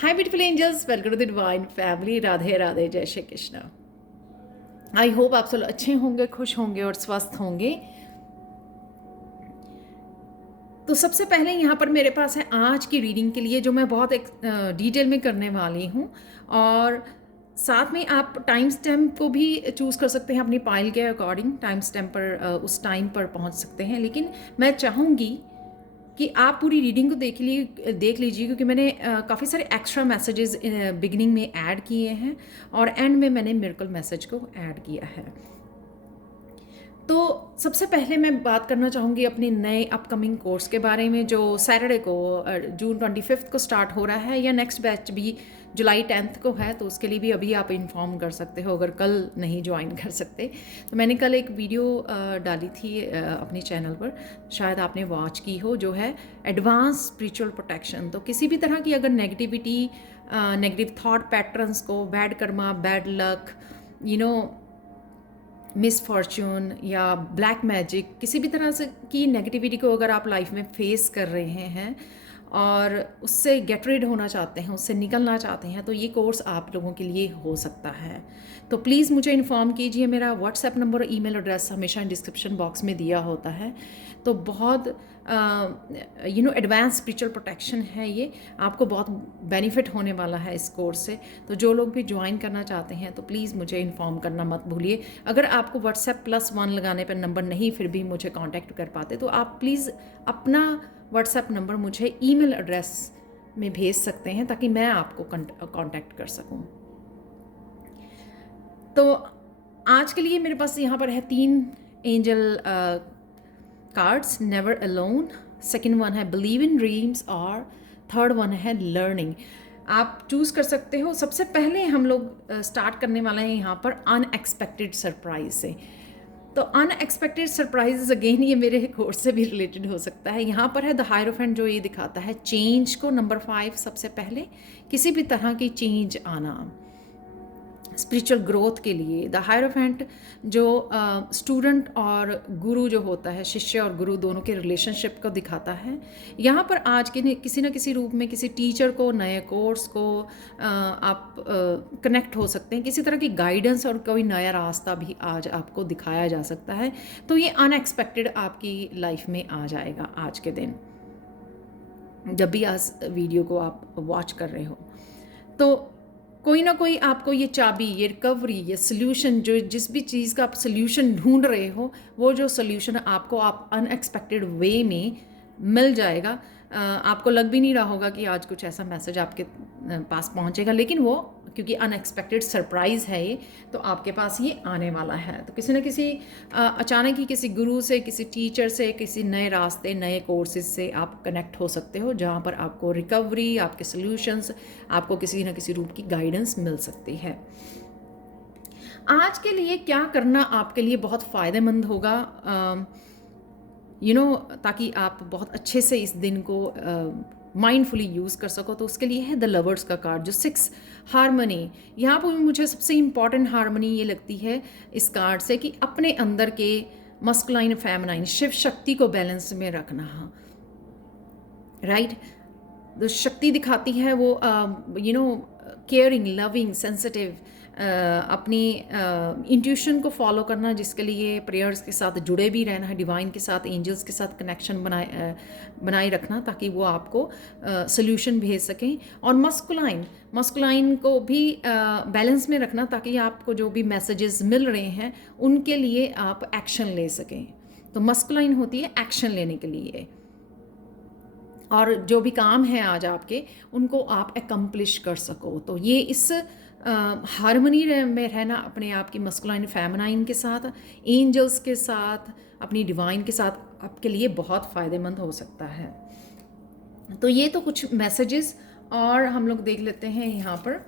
Hi beautiful angels, welcome to the divine family. Radhe Radhe, जय Shri Krishna. I hope आप सब अच्छे होंगे, खुश होंगे और स्वस्थ होंगे। तो सबसे पहले यहाँ पर मेरे पास है आज की रीडिंग के लिए, जो मैं बहुत एक डिटेल में करने वाली हूँ। और साथ में आप टाइम स्टैम्प को भी चूज़ कर सकते हैं अपनी पाइल के अकॉर्डिंग। टाइम स्टैम्प पर उस टाइम पर पहुँच सकते हैं, लेकिन मैं चाहूँगी कि आप पूरी रीडिंग को देख लीजिए, क्योंकि मैंने काफ़ी सारे एक्स्ट्रा मैसेजेस बिगिनिंग में ऐड किए हैं और एंड में मैंने मिरेकल मैसेज को ऐड किया है। तो सबसे पहले मैं बात करना चाहूँगी अपने नए अपकमिंग कोर्स के बारे में, जो सैटरडे को जून 25 को स्टार्ट हो रहा है, या नेक्स्ट बैच भी जुलाई 10 को है। तो उसके लिए भी अभी आप इन्फॉर्म कर सकते हो अगर कल नहीं ज्वाइन कर सकते। तो मैंने कल एक वीडियो डाली थी अपने चैनल पर, शायद आपने वॉच की हो, जो है एडवांस स्पिरिचुअल प्रोटेक्शन। तो किसी भी तरह की अगर नेगेटिविटी, नेगेटिव थॉट पैटर्न्स को, bad Karma, bad luck, misfortune या ब्लैक मैजिक, किसी भी तरह से की नेगेटिविटी को अगर आप लाइफ में फेस कर रहे हैं और उससे गेट रिड होना चाहते हैं, उससे निकलना चाहते हैं, तो ये कोर्स आप लोगों के लिए हो सकता है। तो प्लीज़ मुझे इन्फॉर्म कीजिए। मेरा व्हाट्सएप नंबर और ईमेल एड्रेस हमेशा डिस्क्रिप्शन बॉक्स में दिया होता है। तो बहुत एडवांस स्पिरिचुअल प्रोटेक्शन है ये, आपको बहुत बेनिफिट होने वाला है इस कोर्स से। तो जो लोग भी ज्वाइन करना चाहते हैं तो प्लीज़ मुझे इन्फॉर्म करना मत भूलिए। अगर आपको व्हाट्सएप +1 लगाने पर नंबर नहीं फिर भी मुझे कांटेक्ट कर पाते, तो आप प्लीज़ अपना व्हाट्सएप नंबर मुझे ईमेल एड्रेस में भेज सकते हैं, ताकि मैं आपको कांटेक्ट कर सकूं। तो आज के लिए मेरे पास यहाँ पर है 3 angel cards. Never alone, second one है बिलीव इन ड्रीम्स, और थर्ड वन है लर्निंग। आप चूज़ कर सकते हो। सबसे पहले हम लोग स्टार्ट करने वाले हैं यहाँ पर अनएक्सपेक्टेड सरप्राइज से। तो अनएक्सपेक्टेड सरप्राइजेस अगेन ये मेरे कोर्स से भी रिलेटेड हो सकता है। यहाँ पर है द हायरोफेंट, जो ये दिखाता है चेंज को। नंबर 5 सबसे पहले किसी भी तरह की चेंज आना स्पिरिचुअल ग्रोथ के लिए। द हायरोफेंट जो स्टूडेंट और गुरु जो होता है, शिष्य और गुरु दोनों के रिलेशनशिप को दिखाता है। यहाँ पर आज के किसी न किसी रूप में किसी टीचर को, नए कोर्स को आप कनेक्ट हो सकते हैं। किसी तरह की गाइडेंस और कोई नया रास्ता भी आज आपको दिखाया जा सकता है। तो ये अनएक्सपेक्टेड आपकी लाइफ में आ जाएगा आज के दिन, जब भी आज वीडियो को आप वॉच कर रहे हो। तो कोई ना कोई आपको ये चाबी, ये रिकवरी, ये सोल्यूशन, जो जिस भी चीज़ का आप सोल्यूशन ढूंढ रहे हो, वो जो सोल्यूशन आपको आप अनएक्सपेक्टेड वे में मिल जाएगा। आपको लग भी नहीं रहा होगा कि आज कुछ ऐसा मैसेज आपके पास पहुंचेगा, लेकिन वो क्योंकि अनएक्सपेक्टेड सरप्राइज़ है ये, तो आपके पास ये आने वाला है। तो किसी न किसी अचानक ही किसी गुरु से, किसी टीचर से, किसी नए रास्ते, नए कोर्सेज से आप कनेक्ट हो सकते हो, जहाँ पर आपको रिकवरी, आपके सोल्यूशंस, आपको किसी न किसी रूप की गाइडेंस मिल सकती है। आज के लिए क्या करना आपके लिए बहुत फ़ायदेमंद होगा, ताकि आप बहुत अच्छे से इस दिन को माइंडफुली यूज़ कर सको, तो उसके लिए है द लवर्स का कार्ड, जो 6 हारमनी। यहाँ पर मुझे सबसे इम्पॉर्टेंट हारमनी ये लगती है इस कार्ड से, कि अपने अंदर के मस्कुलाइन, फेमिनाइन, शिव शक्ति को बैलेंस में रखना। राइट, तो शक्ति दिखाती है वो केयरिंग, लविंग, सेंसिटिव, अपनी इंट्यूशन को फॉलो करना, जिसके लिए प्रेयर्स के साथ जुड़े भी रहना है, डिवाइन के साथ, एंजल्स के साथ कनेक्शन बनाए रखना, ताकि वो आपको सोल्यूशन भेज सकें। और मस्कुलाइन को भी बैलेंस में रखना, ताकि आपको जो भी मैसेजेस मिल रहे हैं उनके लिए आप एक्शन ले सकें। तो मस्कुलाइन होती है एक्शन लेने के लिए, और जो भी काम है आज आपके, उनको आप एकम्प्लिश कर सको। तो ये इस हारमनी में रहना अपने आप की मस्कुलाइन, फेमिनाइन के साथ, एंजल्स के साथ, अपनी डिवाइन के साथ, आपके लिए बहुत फ़ायदेमंद हो सकता है। तो ये तो कुछ मैसेजेस, और हम लोग देख लेते हैं यहाँ पर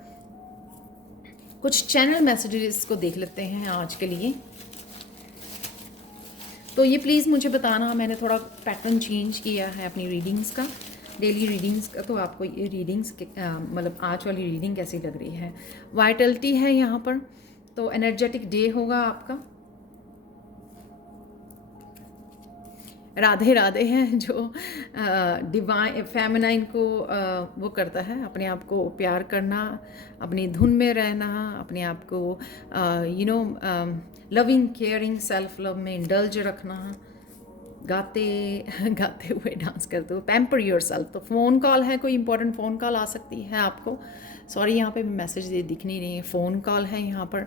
कुछ चैनल मैसेजेस को देख लेते हैं आज के लिए। तो ये प्लीज़ मुझे बताना, मैंने थोड़ा पैटर्न चेंज किया है अपनी रीडिंग्स का, डेली रीडिंग्स का। तो आपको ये रीडिंग्स मतलब आज वाली रीडिंग कैसी लग रही है। वाइटलिटी है यहाँ पर, तो एनर्जेटिक डे होगा आपका। राधे राधे हैं जो डिवाइन फेमिनाइन को वो करता है, अपने आप को प्यार करना, अपनी धुन में रहना, अपने आप को लविंग केयरिंग सेल्फ लव में इंडल्ज रखना, गाते गाते हुए डांस करते हुए, पैम्पर योर सेल्फ। तो फ़ोन कॉल है, कोई इंपॉर्टेंट फ़ोन कॉल आ सकती है आपको, सॉरी यहाँ पे मैसेज दिख नहीं रही है, फ़ोन कॉल है यहाँ पर।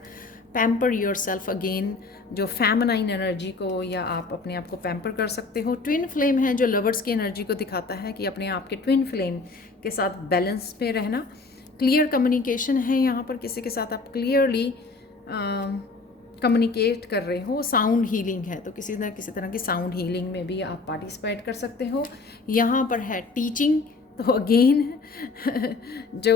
पैम्पर योर सेल्फ अगेन, जो फेमिनाइन एनर्जी को, या आप अपने आप को पैम्पर कर सकते हो। ट्विन फ्लेम है जो लवर्स की एनर्जी को दिखाता है कि अपने आप के ट्विन फ्लेम के साथ बैलेंस पे रहना। क्लियर कम्युनिकेशन है यहाँ पर, किसी के साथ आप क्लियरली कम्युनिकेट कर रहे हो। साउंड हीलिंग है, तो किसी न किसी तरह की साउंड हीलिंग में भी आप पार्टिसिपेट कर सकते हो। यहाँ पर है टीचिंग, तो अगेन जो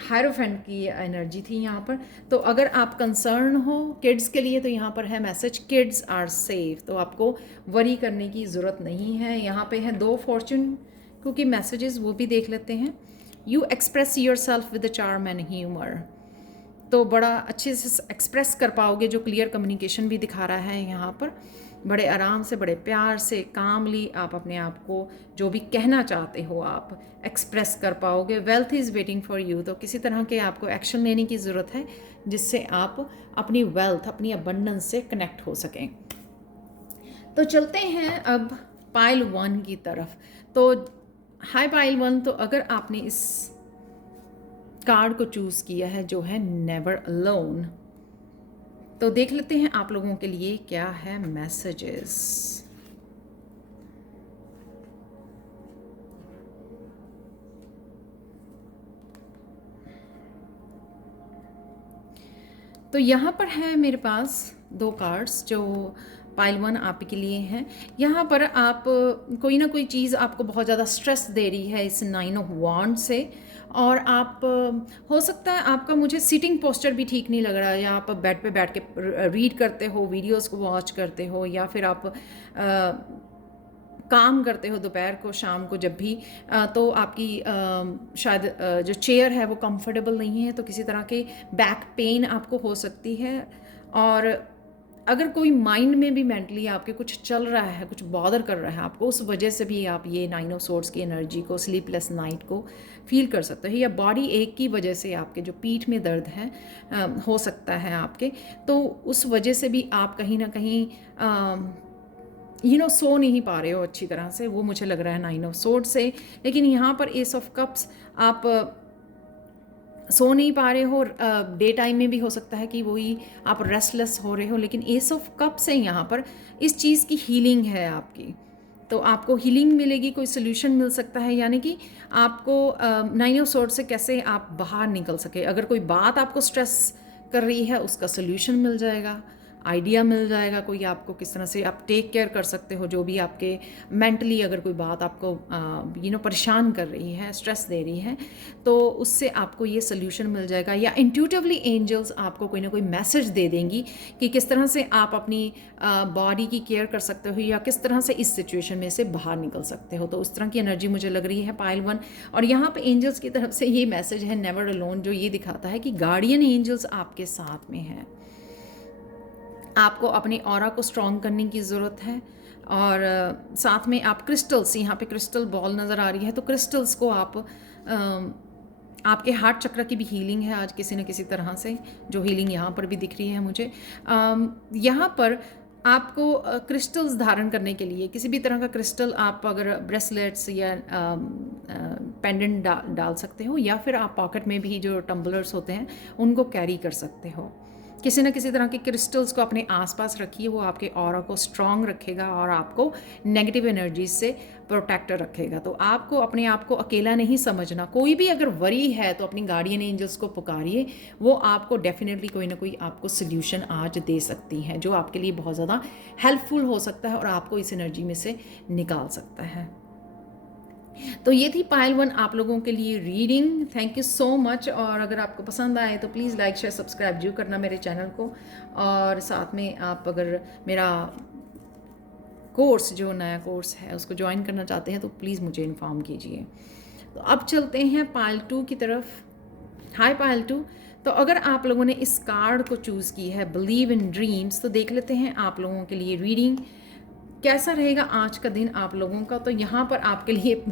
हायरोफेंट की एनर्जी थी यहाँ पर। तो अगर आप कंसर्न हो किड्स के लिए, तो यहाँ पर है मैसेज किड्स आर सेफ, तो आपको वरी करने की ज़रूरत नहीं है। यहाँ पे है 2 फॉर्चून क्योंकि मैसेजेस, वो भी देख लेते हैं। You express your self with charm and humour, तो बड़ा अच्छे से एक्सप्रेस कर पाओगे, जो क्लियर कम्युनिकेशन भी दिखा रहा है यहाँ पर। बड़े आराम से, बड़े प्यार से, कामली आप अपने आप को जो भी कहना चाहते हो आप एक्सप्रेस कर पाओगे। Wealth is waiting for you, तो किसी तरह के आपको एक्शन लेने की ज़रूरत है जिससे आप अपनी वेल्थ, अपनी अबंडेंस से कनेक्ट हो सकें। तो चलते हैं अब पाइल 1 की तरफ। तो हाय पाइल 1, तो अगर आपने इस कार्ड को चूज़ किया है जो है नेवर अलोन, तो देख लेते हैं आप लोगों के लिए क्या है मैसेजेस। तो यहाँ पर है मेरे पास 2 कार्ड्स जो पाइल 1 आप के लिए हैं। यहाँ पर आप कोई ना कोई चीज़ आपको बहुत ज़्यादा स्ट्रेस दे रही है इस 9 ऑफ वांड से, और आप हो सकता है आपका मुझे सिटिंग पोस्चर भी ठीक नहीं लग रहा है, या आप बेड पे बैठ के रीड करते हो, वीडियोस को वॉच करते हो, या फिर आप काम करते हो दोपहर को, शाम को, जब भी तो आपकी शायद जो चेयर है वो कंफर्टेबल नहीं है, तो किसी तरह के बैक पेन आपको हो सकती है। और अगर कोई माइंड में भी मेंटली आपके कुछ चल रहा है, कुछ बॉदर कर रहा है आपको, उस वजह से भी आप ये 9 ऑफ सोर्ड्स की एनर्जी को, स्लीपलेस नाइट को फील कर सकते हो, या बॉडी एक की वजह से आपके जो पीठ में दर्द है हो सकता है आपके, तो उस वजह से भी आप कहीं ना कहीं सो नहीं पा रहे हो अच्छी तरह से, वो मुझे लग रहा है 9 ऑफ सोर्ड्स से। लेकिन यहाँ पर एस ऑफ कप्स, आप सो नहीं पा रहे हो, डे टाइम में भी हो सकता है कि वही आप रेस्टलेस हो रहे हो, लेकिन एस ऑफ कप से यहाँ पर इस चीज़ की हीलिंग है आपकी, तो आपको हीलिंग मिलेगी, कोई सोल्यूशन मिल सकता है, यानी कि आपको 9 ऑफ सोर्ड से कैसे आप बाहर निकल सके। अगर कोई बात आपको स्ट्रेस कर रही है, उसका सोल्यूशन मिल जाएगा, आइडिया मिल जाएगा, कोई आपको किस तरह से आप टेक केयर कर सकते हो, जो भी आपके मेंटली अगर कोई बात आपको परेशान कर रही है, स्ट्रेस दे रही है, तो उससे आपको ये सोल्यूशन मिल जाएगा। या इंट्यूटिवली एंजल्स आपको कोई ना कोई मैसेज दे देंगी कि किस तरह से आप अपनी बॉडी की केयर कर सकते हो, या किस तरह से इस सिचुएशन में से बाहर निकल सकते हो। तो उस तरह की एनर्जी मुझे लग रही है पाइल 1। और यहाँ पे एंजल्स की तरफ से ये मैसेज है नेवर अलोन, जो ये दिखाता है कि गार्डियन एंजल्स आपके साथ में हैं। आपको अपनी ऑरा को स्ट्रॉन्ग करने की ज़रूरत है, और साथ में आप क्रिस्टल्स, यहाँ पे क्रिस्टल बॉल नज़र आ रही है, तो क्रिस्टल्स को आप आपके हार्ट चक्र की भी हीलिंग है आज किसी न किसी तरह से, जो हीलिंग यहाँ पर भी दिख रही है मुझे। यहाँ पर आपको क्रिस्टल्स धारण करने के लिए किसी भी तरह का क्रिस्टल आप अगर ब्रेसलेट्स या पेंडेंट डाल सकते हो, या फिर आप पॉकेट में भी जो टम्बलर्स होते हैं उनको कैरी कर सकते हो। किसी न किसी तरह के क्रिस्टल्स को अपने आसपास रखिए, वो आपके ऑरा को स्ट्रॉन्ग रखेगा और आपको नेगेटिव एनर्जीज से प्रोटेक्ट रखेगा। तो आपको अपने आप को अकेला नहीं समझना, कोई भी अगर वरी है तो अपनी गार्डियन एंजल्स को पुकारिए, वो आपको डेफिनेटली कोई ना कोई आपको सोल्यूशन आज दे सकती हैं, जो आपके लिए बहुत ज़्यादा हेल्पफुल हो सकता है और आपको इस एनर्जी में से निकाल सकता है। तो ये थी पाइल 1 आप लोगों के लिए reading. Thank you so much, और अगर आपको पसंद आए तो प्लीज़ लाइक शेयर सब्सक्राइब जरूर करना मेरे चैनल को, और साथ में आप अगर मेरा कोर्स, जो नया कोर्स है, उसको ज्वाइन करना चाहते हैं तो प्लीज़ मुझे इन्फॉर्म कीजिए। तो अब चलते हैं पाइल 2 की तरफ। हाय पाइल 2, तो अगर आप लोगों ने इस कार्ड को चूज़ की है बिलीव इन ड्रीम्स, तो देख लेते हैं आप लोगों के लिए रीडिंग। कैसा रहेगा आज का दिन आप लोगों का? तो यहाँ पर आपके लिए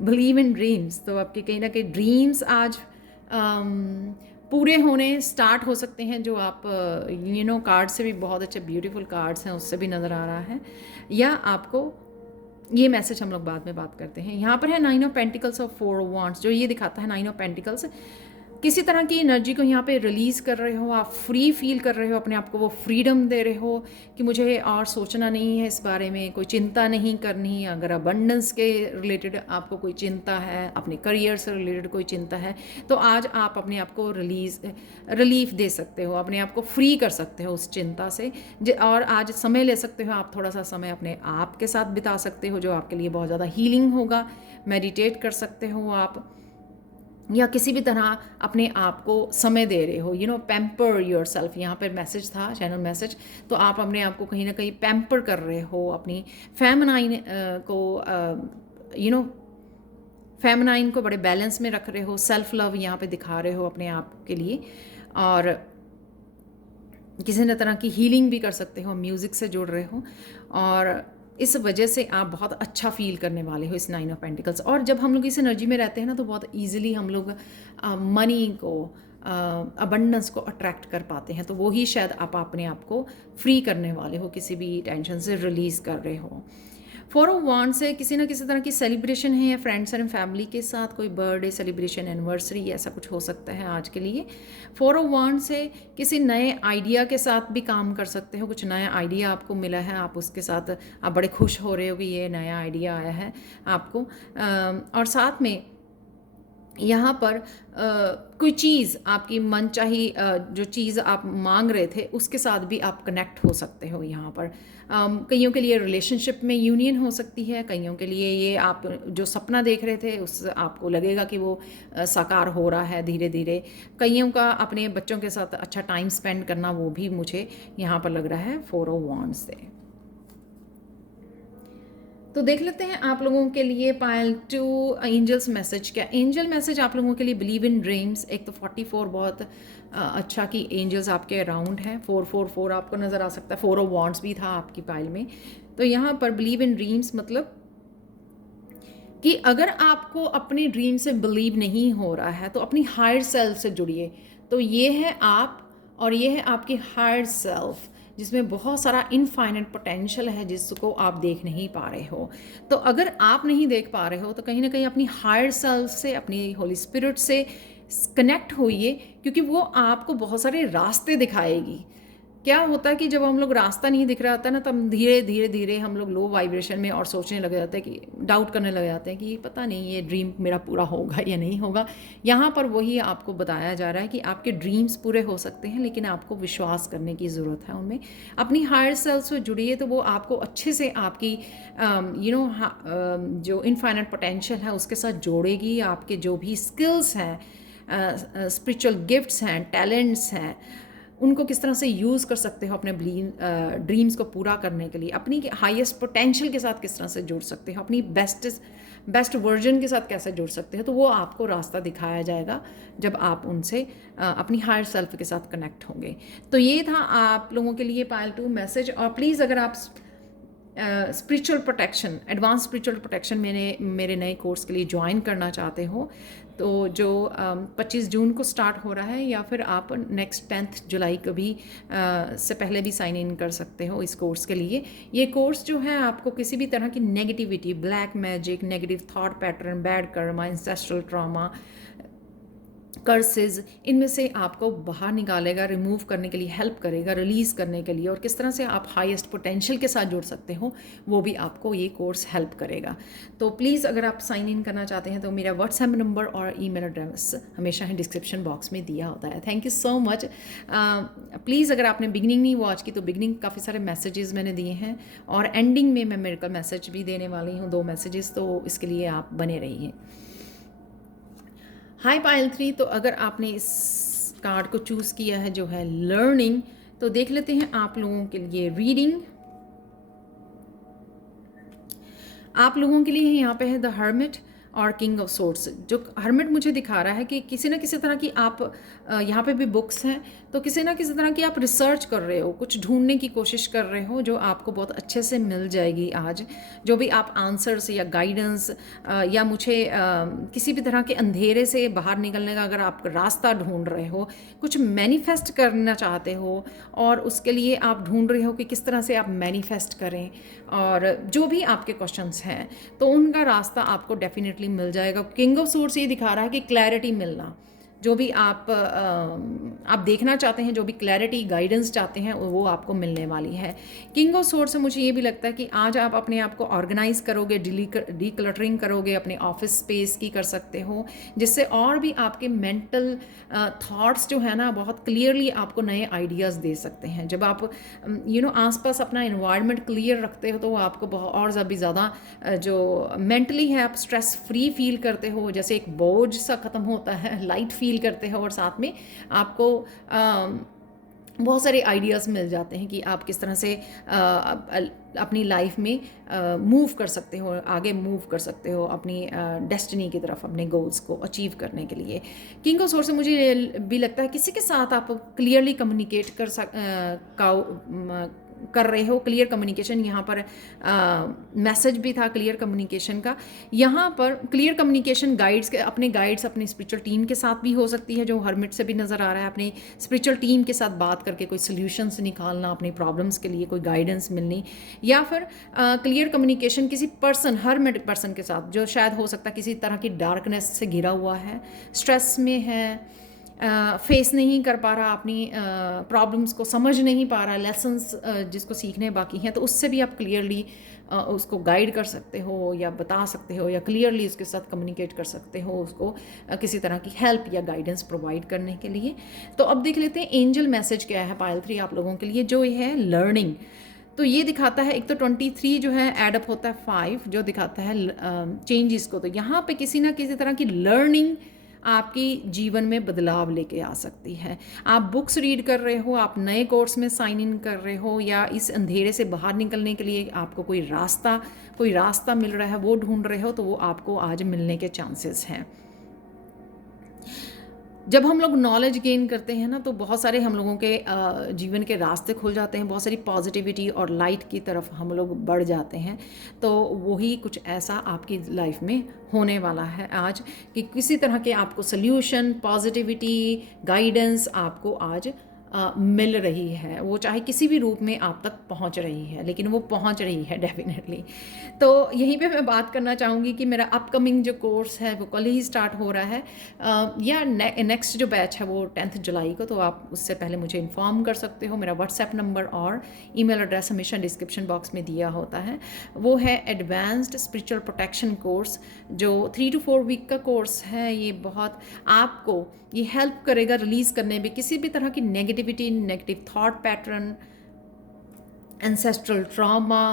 बिलीव इन ड्रीम्स, तो आपके कहीं ना कहीं ड्रीम्स आज पूरे होने स्टार्ट हो सकते हैं, जो आप कार्ड से भी बहुत अच्छे ब्यूटीफुल कार्ड्स हैं उससे भी नज़र आ रहा है, या आपको ये मैसेज हम लोग बाद में बात करते हैं। यहाँ पर है 9 ऑफ पेंटिकल्स और 4 ऑफ वांड्स, जो ये दिखाता है 9 ऑफ पेंटिकल्स। किसी तरह की एनर्जी को यहाँ पे रिलीज़ कर रहे हो, आप फ्री फील कर रहे हो, अपने आप को वो फ्रीडम दे रहे हो कि मुझे और सोचना नहीं है इस बारे में, कोई चिंता नहीं करनी। अगर अबंडेंस के रिलेटेड आपको कोई चिंता है, अपने करियर से रिलेटेड कोई चिंता है, तो आज आप अपने आप को रिलीफ दे सकते हो, अपने आप को फ्री कर सकते हो उस चिंता से। और आज समय ले सकते हो, आप थोड़ा सा समय अपने आप के साथ बिता सकते हो, जो आपके लिए बहुत ज़्यादा हीलिंग होगा। मेडिटेट कर सकते हो आप, या किसी भी तरह अपने आप को समय दे रहे हो, पैम्पर योर सेल्फ। यहाँ पर मैसेज था, चैनल मैसेज। तो आप अपने आप को कहीं ना कहीं पैम्पर कर रहे हो, अपनी फेमिनाइन को फेमिनाइन को बड़े बैलेंस में रख रहे हो, सेल्फ लव यहाँ पे दिखा रहे हो अपने आप के लिए। और किसी न तरह की हीलिंग भी कर सकते हो, म्यूज़िक से जुड़ रहे हो, और इस वजह से आप बहुत अच्छा फील करने वाले हो इस 9 ऑफ पेंटिकल्स। और जब हम लोग इस एनर्जी में रहते हैं ना, तो बहुत ईजिली हम लोग मनी को, अबंडेंस को अट्रैक्ट कर पाते हैं। तो वही शायद आप अपने आप को फ्री करने वाले हो, किसी भी टेंशन से रिलीज़ कर रहे हो। 4 ऑफ वांड्स से किसी न किसी तरह की सेलिब्रेशन है, या फ्रेंड्स एंड फैमिली के साथ कोई बर्थडे सेलिब्रेशन, एनिवर्सरी, ऐसा कुछ हो सकता है आज के लिए। 4 ऑफ वांड्स से किसी नए आइडिया के साथ भी काम कर सकते हो, कुछ नया आइडिया आपको मिला है, आप उसके साथ आप बड़े खुश हो रहे हो कि ये नया आइडिया आया है आपको। और साथ में यहाँ पर कोई चीज़ आपकी मनचाही, जो चीज़ आप मांग रहे थे उसके साथ भी आप कनेक्ट हो सकते हो यहाँ पर। कईयों के लिए रिलेशनशिप में यूनियन हो सकती है, कईयों के लिए ये आप जो सपना देख रहे थे उस आपको लगेगा कि वो साकार हो रहा है धीरे धीरे। कईयों का अपने बच्चों के साथ अच्छा टाइम स्पेंड करना, वो भी मुझे यहाँ पर लग रहा है 4 ऑफ वांड्स से। तो देख लेते हैं आप लोगों के लिए पायल 2 एंजल्स मैसेज क्या। एंजल मैसेज आप लोगों के लिए बिलीव इन ड्रीम्स। एक तो 44 बहुत अच्छा कि एंजल्स आपके अराउंड हैं। 444 आपको नज़र आ सकता है, 4 ऑफ वांड्स भी था आपकी पायल में। तो यहाँ पर बिलीव इन ड्रीम्स मतलब कि अगर आपको अपने ड्रीम से बिलीव नहीं हो रहा है तो अपनी हायर सेल्फ से जुड़िए। तो ये है आप, और ये है आपकी हायर सेल्फ, जिसमें बहुत सारा इनफाइनाइट पोटेंशियल है जिसको आप देख नहीं पा रहे हो। तो अगर आप नहीं देख पा रहे हो तो कहीं ना कहीं अपनी हायर सेल्फ से, अपनी होली स्पिरिट से कनेक्ट होइए, क्योंकि वो आपको बहुत सारे रास्ते दिखाएगी। क्या होता है कि जब हम लोग रास्ता नहीं दिख रहा होता है ना, तब धीरे धीरे धीरे हम लोग लो वाइब्रेशन में और सोचने लग जाते हैं, कि डाउट करने लग जाते हैं कि पता नहीं ये ड्रीम मेरा पूरा होगा या नहीं होगा। यहाँ पर वही आपको बताया जा रहा है कि आपके ड्रीम्स पूरे हो सकते हैं, लेकिन आपको विश्वास करने की ज़रूरत है उनमें। अपनी हायर सेल्फ से जुड़िए, तो वो आपको अच्छे से आपकी जो इनफाइनाइट पोटेंशियल है उसके साथ जोड़ेगी। आपके जो भी स्किल्स हैं, स्पिरिचुअल गिफ्ट्स हैं, टैलेंट्स हैं, उनको किस तरह से यूज़ कर सकते हो अपने ड्रीम्स को पूरा करने के लिए, अपनी हाईएस्ट पोटेंशियल के साथ किस तरह से जुड़ सकते हो, अपनी बेस्ट वर्जन के साथ कैसे जुड़ सकते हो। तो वो आपको रास्ता दिखाया जाएगा जब आप उनसे अपनी हायर सेल्फ के साथ कनेक्ट होंगे। तो ये था आप लोगों के लिए पायल 2 मैसेज। और प्लीज़ अगर आप spiritual protection, advance spiritual protection मेरे नए कोर्स के लिए ज्वाइन करना चाहते हो, तो जो 25 जून को स्टार्ट हो रहा है, या फिर आप नेक्स्ट 10 जुलाई को भी से पहले भी साइन इन कर सकते हो इस कोर्स के लिए। ये कोर्स जो है आपको किसी भी तरह की negativity, black magic, negative thought pattern, bad Karma, ancestral trauma, curses, इनमें से आपको बाहर निकालेगा, रिमूव करने के लिए हेल्प करेगा, रिलीज़ करने के लिए, और किस तरह से आप हाईएस्ट पोटेंशियल के साथ जुड़ सकते हो वो भी आपको ये कोर्स हेल्प करेगा। तो प्लीज़ अगर आप साइन इन करना चाहते हैं तो मेरा व्हाट्सएप नंबर और ईमेल एड्रेस हमेशा ही डिस्क्रिप्शन बॉक्स में दिया होता है। Thank you so much. Please अगर आपने बिगनिंग नहीं वॉच की तो बिगनिंग काफ़ी सारे मैसेजेस मैंने दिए हैं, और एंडिंग में मैं मिरेकल मैसेज भी देने वाली हूँ, 2 मैसेजेस, तो इसके लिए आप बने रहिए। हाय पायल 3, तो अगर आपने इस कार्ड को चूज़ किया है जो है लर्निंग, तो देख लेते हैं आप लोगों के लिए रीडिंग। आप लोगों के लिए यहाँ पे है द हर्मिट, और किंग ऑफ सोर्ड्स। जो हर्मिट मुझे दिखा रहा है कि किसी न किसी तरह की आप यहाँ पे भी बुक्स हैं, तो किसी न किसी तरह की आप रिसर्च कर रहे हो, कुछ ढूंढने की कोशिश कर रहे हो जो आपको बहुत अच्छे से मिल जाएगी आज। जो भी आप आंसर्स या गाइडेंस या मुझे किसी भी तरह के अंधेरे से बाहर निकलने का अगर आप रास्ता ढूंढ रहे हो, कुछ मैनिफेस्ट करना चाहते हो और उसके लिए आप ढूंढ रहे हो कि किस तरह से आप मैनिफेस्ट करें, और जो भी आपके क्वेश्चंस हैं तो उनका रास्ता आपको डेफिनेटली मिल जाएगा। किंग ऑफ सोर्ड्स ये दिखा रहा है कि क्लैरिटी मिलना, जो भी आप देखना चाहते हैं, जो भी क्लैरिटी गाइडेंस चाहते हैं वो आपको मिलने वाली है। किंग ऑफ सोर्ड्स से मुझे ये भी लगता है कि आज आप अपने आप को ऑर्गेनाइज करोगे, डीक्लटरिंग करोगे, अपने ऑफिस स्पेस की कर सकते हो, जिससे और भी आपके मेंटल थॉट्स जो है ना बहुत क्लियरली आपको नए आइडियाज़ दे सकते हैं। जब आप आसपास अपना इन्वायरमेंट क्लियर रखते हो तो वो आपको बहुत और भी ज़्यादा जो मेंटली है आप स्ट्रेस फ्री फील करते हो, जैसे एक बोझ सा ख़त्म होता है, लाइट फील करते हो, और साथ में आपको बहुत सारे आइडियाज़ मिल जाते हैं कि आप किस तरह से अपनी लाइफ में मूव कर सकते हो, आगे मूव कर सकते हो अपनी डेस्टिनी की तरफ, अपने गोल्स को अचीव करने के लिए। किंग ऑफ सोर्ड्स से मुझे भी लगता है किसी के साथ आप क्लियरली कम्युनिकेट कर रहे हो। क्लियर कम्युनिकेशन यहाँ पर मैसेज भी था क्लियर कम्युनिकेशन का। यहाँ पर क्लियर कम्युनिकेशन गाइड्स के, अपने गाइड्स, अपनी स्पिरिचुअल टीम के साथ भी हो सकती है, जो हर्मिट से भी नज़र आ रहा है। अपनी स्पिरिचुअल टीम के साथ बात करके कोई सोल्यूशंस निकालना, अपनी प्रॉब्लम्स के लिए कोई गाइडेंस मिलनी, या फिर क्लियर कम्युनिकेशन किसी पर्सन, हर्मिट पर्सन के साथ जो शायद हो सकता है किसी तरह की डार्कनेस से घिरा हुआ है, स्ट्रेस में है, फेस नहीं कर पा रहा, अपनी प्रॉब्लम्स को समझ नहीं पा रहा, लेसन्स जिसको सीखने बाकी हैं, तो उससे भी आप क्लियरली उसको गाइड कर सकते हो या बता सकते हो, या क्लियरली उसके साथ कम्युनिकेट कर सकते हो, उसको किसी तरह की हेल्प या गाइडेंस प्रोवाइड करने के लिए। तो अब देख लेते हैं एंजल मैसेज क्या है पाइल 3 आप लोगों के लिए, जो ये है लर्निंग। तो ये दिखाता है, एक तो 23 जो है एडअप होता है 5 जो दिखाता है चेंजेस को। तो यहाँ पे किसी ना किसी तरह की लर्निंग आपकी जीवन में बदलाव लेके आ सकती है। आप बुक्स रीड कर रहे हो, आप नए कोर्स में साइन इन कर रहे हो, या इस अंधेरे से बाहर निकलने के लिए आपको कोई रास्ता मिल रहा है, वो ढूंढ रहे हो, तो वो आपको आज मिलने के चांसेस हैं। जब हम लोग नॉलेज गेन करते हैं ना, तो बहुत सारे हम लोगों के जीवन के रास्ते खुल जाते हैं, बहुत सारी पॉजिटिविटी और लाइट की तरफ हम लोग बढ़ जाते हैं। तो वही कुछ ऐसा आपकी लाइफ में होने वाला है आज, कि किसी तरह के आपको सल्यूशन, पॉजिटिविटी, गाइडेंस आपको आज मिल रही है। वो चाहे किसी भी रूप में आप तक पहुंच रही है, लेकिन वो पहुंच रही है डेफिनेटली। तो यहीं पे मैं बात करना चाहूँगी कि मेरा अपकमिंग जो कोर्स है वो कल ही स्टार्ट हो रहा है, या नेक्स्ट जो बैच है वो 10 जुलाई को। तो आप उससे पहले मुझे इन्फॉर्म कर सकते हो। मेरा व्हाट्सएप नंबर और ईमेल एड्रेस हमेशा डिस्क्रिप्शन बॉक्स में दिया होता है। वो है एडवांस्ड स्पिरिचुअल प्रोटेक्शन कोर्स, जो 3 to 4 वीक का कोर्स है। ये बहुत आपको ये हेल्प करेगा रिलीज़ करने में किसी भी तरह की negative thought pattern, ancestral trauma,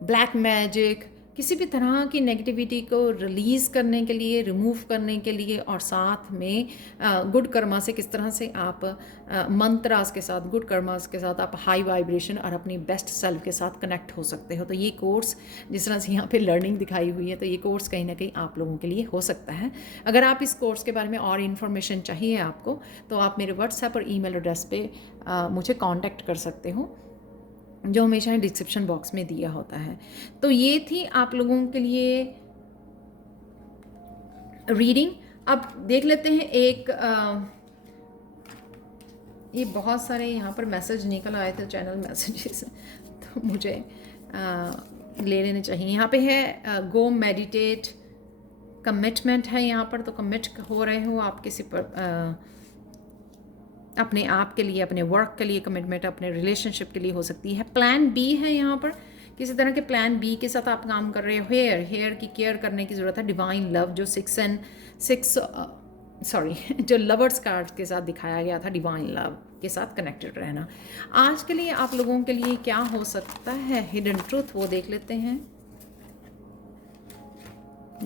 black magic, किसी भी तरह की नेगेटिविटी को रिलीज़ करने के लिए, रिमूव करने के लिए, और साथ में गुड कर्मा से किस तरह से आप मंत्रास के साथ, गुड कर्मास के साथ आप हाई वाइब्रेशन और अपनी बेस्ट सेल्फ के साथ कनेक्ट हो सकते हो। तो ये कोर्स, जिस तरह से यहाँ पे लर्निंग दिखाई हुई है, तो ये कोर्स कहीं ना कहीं आप लोगों के लिए हो सकता है। अगर आप इस कोर्स के बारे में और इन्फॉर्मेशन चाहिए आपको, तो आप मेरे व्हाट्सएप और ईमेल एड्रेस पे मुझे कॉन्टैक्ट कर सकते हो, जो हमेशा डिस्क्रिप्शन बॉक्स में दिया होता है। तो ये थी आप लोगों के लिए रीडिंग। अब देख लेते हैं एक ये बहुत सारे यहाँ पर मैसेज निकल आए थे, चैनल मैसेजेस, तो मुझे ले लेने चाहिए। यहाँ पे है गो मेडिटेट, कमिटमेंट है यहाँ पर। तो कमिट हो रहे हो आप किसी पर, अपने आप के लिए, अपने वर्क के लिए कमिटमेंट, अपने रिलेशनशिप के लिए हो सकती है। प्लान बी है यहाँ पर, किसी तरह के प्लान बी के साथ आप काम कर रहे हो। हेयर की केयर करने की ज़रूरत है। डिवाइन लव, जो 6 जो लवर्स कार्ड के साथ दिखाया गया था, डिवाइन लव के साथ कनेक्टेड रहना। आज के लिए आप लोगों के लिए क्या हो सकता है हिडन ट्रूथ, वो देख लेते हैं।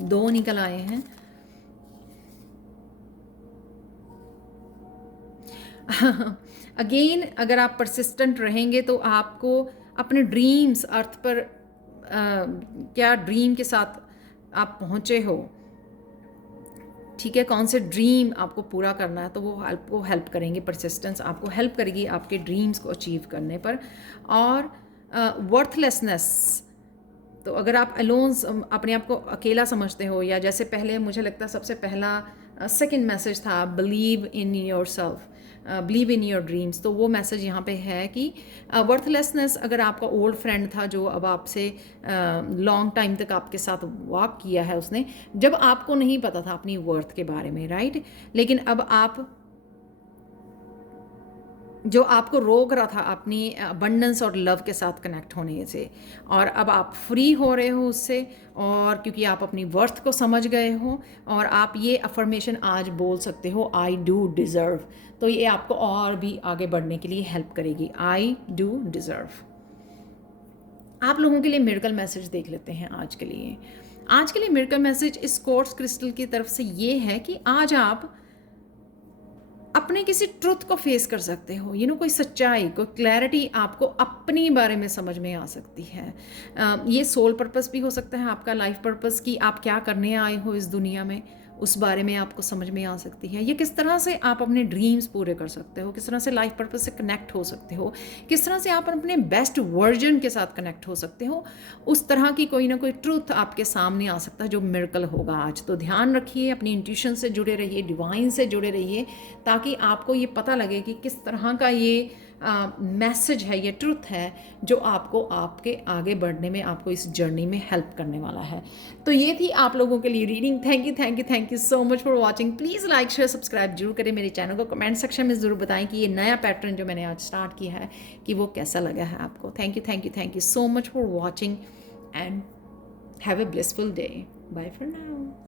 2 निकल आए हैं। अगेन, अगर आप परसिस्टेंट रहेंगे तो आपको अपने ड्रीम्स, अर्थ पर क्या ड्रीम के साथ आप पहुँचे हो, ठीक है, कौन से ड्रीम आपको पूरा करना है, तो वो आपको हेल्प करेंगे, परसिस्टेंस आपको हेल्प करेगी आपके ड्रीम्स को अचीव करने पर। और वर्थलेसनेस, तो अगर आप अलोन अपने आप को अकेला समझते हो, या जैसे पहले मुझे लगता है सबसे पहला सेकंड मैसेज था believe in your self, believe in your dreams, तो वो मैसेज यहाँ पे है कि वर्थलेसनेस अगर आपका ओल्ड फ्रेंड था जो अब आपसे लॉन्ग टाइम तक आपके साथ वॉक किया है उसने, जब आपको नहीं पता था अपनी वर्थ के बारे में, राइट, लेकिन अब आप जो आपको रोक रहा था अपनी अबंडेंस और लव के साथ कनेक्ट होने से, और अब आप फ्री हो रहे हो उससे, और क्योंकि आप अपनी वर्थ को समझ गए हो, और आप ये अफर्मेशन आज बोल सकते हो, आई डू डिज़र्व, तो ये आपको और भी आगे बढ़ने के लिए हेल्प करेगी। I do deserve. आप लोगों के लिए मिरेकल मैसेज देख लेते हैं आज के लिए। आज के लिए मिरेकल मैसेज इस क्वार्ट्ज क्रिस्टल की तरफ से ये है कि आज आप अपने किसी ट्रुथ को फेस कर सकते हो, कोई सच्चाई, कोई क्लैरिटी आपको अपनी बारे में समझ में आ सकती है। ये सोल पर्पस भी हो सकता है आपका, लाइफ पर्पस, कि आप क्या करने आए हो इस दुनिया में, उस बारे में आपको समझ में आ सकती है। ये किस तरह से आप अपने ड्रीम्स पूरे कर सकते हो, किस तरह से लाइफ पर्पस से कनेक्ट हो सकते हो, किस तरह से आप अपने बेस्ट वर्जन के साथ कनेक्ट हो सकते हो, उस तरह की कोई ना कोई ट्रूथ आपके सामने आ सकता है जो मिरेकल होगा आज। तो ध्यान रखिए, अपनी इंट्यूशन से जुड़े रहिए, डिवाइन से जुड़े रहिए, ताकि आपको ये पता लगे कि किस तरह का ये मैसेज है, ये ट्रुथ है जो आपको आपके आगे बढ़ने में, आपको इस जर्नी में हेल्प करने वाला है। तो ये थी आप लोगों के लिए reading. Thank you so much for watching. Please like share subscribe जरूर करें मेरे चैनल को। कमेंट सेक्शन में ज़रूर बताएं कि ये नया पैटर्न जो मैंने आज स्टार्ट किया है कि वो कैसा लगा है आपको। Thank you so much for watching and have a blissful day. Bye for now.